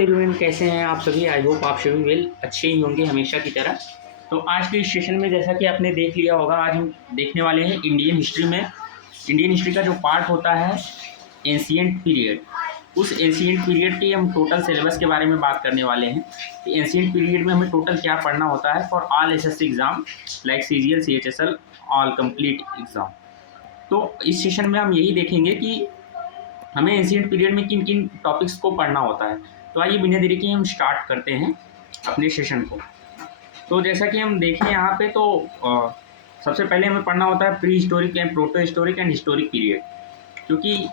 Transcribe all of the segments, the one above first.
Everyone, कैसे हैं आप सभी। आई होप आप सभी वेल अच्छे ही होंगे हमेशा की तरह। तो आज के इस सेशन में जैसा कि आपने देख लिया होगा, आज हम देखने वाले हैं इंडियन हिस्ट्री में इंडियन हिस्ट्री का जो पार्ट होता है एंशिएंट पीरियड। उस एंशिएंट पीरियड के हम टोटल सिलेबस के बारे में बात करने वाले हैं कि एंशिएंट पीरियड में हमें टोटल क्या पढ़ना होता है for all SSC exam like CGL CHSL all complete exam. तो इस सेशन में हम यही देखेंगे कि हमें एंशिएंट पीरियड में किन किन टॉपिक्स को पढ़ना होता है। तो आइए बिना देरी के हम स्टार्ट करते हैं अपने सेशन को। तो जैसा कि हम देखें यहाँ पे, तो सबसे पहले हमें पढ़ना होता है pre historic and proto historic and historic period, क्योंकि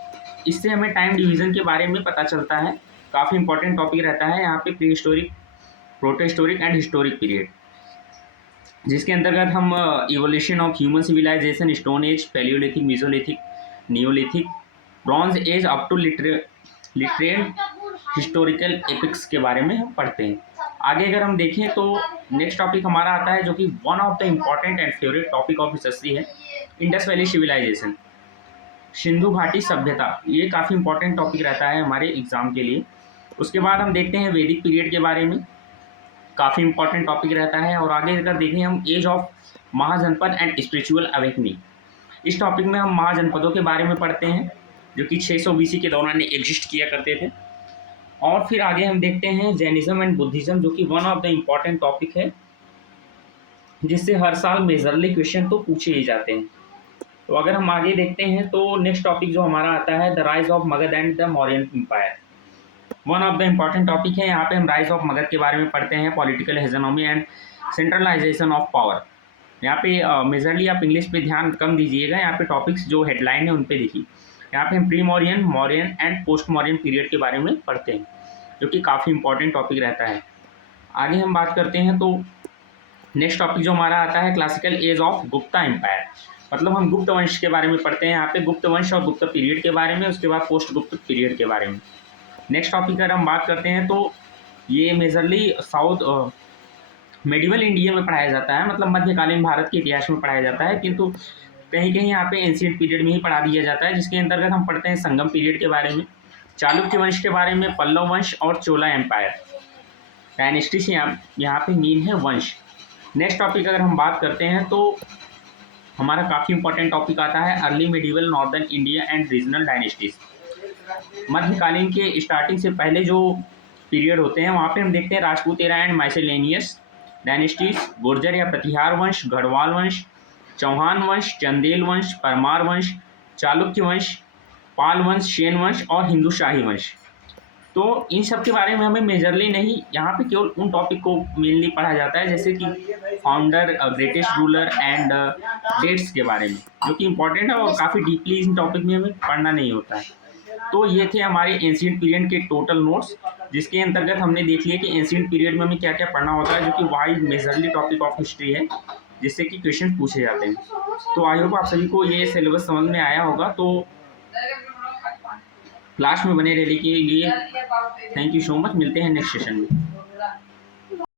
इससे हमें टाइम डिवीज़न के बारे में पता चलता है। काफ़ी इंपॉर्टेंट टॉपिक रहता है यहाँ पे pre historic, proto historic and historic period, जिसके अंतर्गत हम evolution of human civilisation, stone age, palaeolithic, mesolithic, neolithic, bronze age up to literate historical epics के बारे में हम पढ़ते हैं। आगे अगर हम देखें तो नेक्स्ट टॉपिक हमारा आता है जो कि one of the important and favourite topic of history है, इंडस वैली सिविलाइजेशन, सिंधु घाटी सभ्यता। ये काफ़ी इंपॉर्टेंट टॉपिक रहता है हमारे एग्जाम के लिए। उसके बाद हम देखते हैं वैदिक पीरियड के बारे में, काफ़ी इंपॉर्टेंट टॉपिक रहता है। और आगे अगर देखें हम age of Mahajanapada and spiritual awakening, इस टॉपिक में हम महाजनपदों के बारे में पढ़ते हैं जो कि 600 BC के दौरान एग्जिस्ट किया करते थे। और फिर आगे हम देखते हैं जैनिज्म एंड बुद्धिज्म, जो कि one of the important topic है, जिससे हर साल मेजरली क्वेश्चन तो पूछे ही जाते हैं। तो अगर हम आगे देखते हैं तो नेक्स्ट टॉपिक जो हमारा आता है the rise of Magadh and the Mauryan empire, one of the important topic है। यहाँ पे हम राइज ऑफ मगध के बारे में पढ़ते हैं, political hegemony and centralisation of power. यहाँ पे मेजरली आप इंग्लिश पे ध्यान कम दीजिएगा, यहाँ पे टॉपिक्स जो हेडलाइन है उन पे देखिए। यहाँ पे हम pre Mauryan, Mauryan and post Mauryan period के बारे में पढ़ते हैं, जो कि काफ़ी इंपॉर्टेंट टॉपिक रहता है। आगे हम बात करते हैं तो नेक्स्ट टॉपिक जो हमारा आता है classical age of Gupta empire, मतलब हम गुप्त वंश के बारे में पढ़ते हैं यहाँ पे, गुप्त वंश और गुप्त पीरियड के बारे में, उसके बाद पोस्ट गुप्त पीरियड के बारे में। नेक्स्ट टॉपिक अगर हम बात करते हैं तो ये मेजरली साउथ मेडिवल इंडिया में पढ़ाया जाता है, मतलब मध्यकालीन भारत के इतिहास में पढ़ाया जाता है, किंतु कहीं कहीं यहाँ पे एंशिएंट पीरियड में ही पढ़ा दिया जाता है, जिसके अंतर्गत हम पढ़ते हैं संगम पीरियड के बारे में, चालुक्य वंश के बारे में, पल्लव वंश और चोला एम्पायर। डायनेस्टी से यहाँ पे मीन है वंश। नेक्स्ट टॉपिक अगर हम बात करते हैं तो हमारा काफ़ी इंपॉर्टेंट टॉपिक आता है early medieval northern India and regional dynasties. मध्यकालीन के स्टार्टिंग से पहले जो पीरियड होते हैं वहाँ पे हम देखते हैं Rajput era and miscellaneous dynasties, Gurjar या प्रतिहार वंश, गढ़वाल वंश, चौहान वंश, चंदेल वंश, परमार वंश, चालुक्य वंश, पाल वंश, सेन वंश और हिंदू शाही वंश। तो इन सब के बारे में हमें मेजरली नहीं, यहाँ पे केवल उन टॉपिक को मेनली पढ़ा जाता है, जैसे कि founder, greatest ruler and dates के बारे में, जो कि इंपॉर्टेंट है और काफ़ी डीपली इन टॉपिक में हमें पढ़ना नहीं होता है। तो ये थे हमारे एंशिएंट पीरियड के टोटल नोट्स, जिसके अंतर्गत हमने देख लिया कि एंशिएंट पीरियड में हमें क्या क्या पढ़ना होता है, जो कि wide majorly topic of history है, जिससे कि क्वेश्चन पूछे जाते हैं। तो आई होप आप सभी को ये सिलेबस समझ में आया होगा। तो क्लास में बने रहने के लिए थैंक यू सो मच। मिलते हैं नेक्स्ट सेशन में।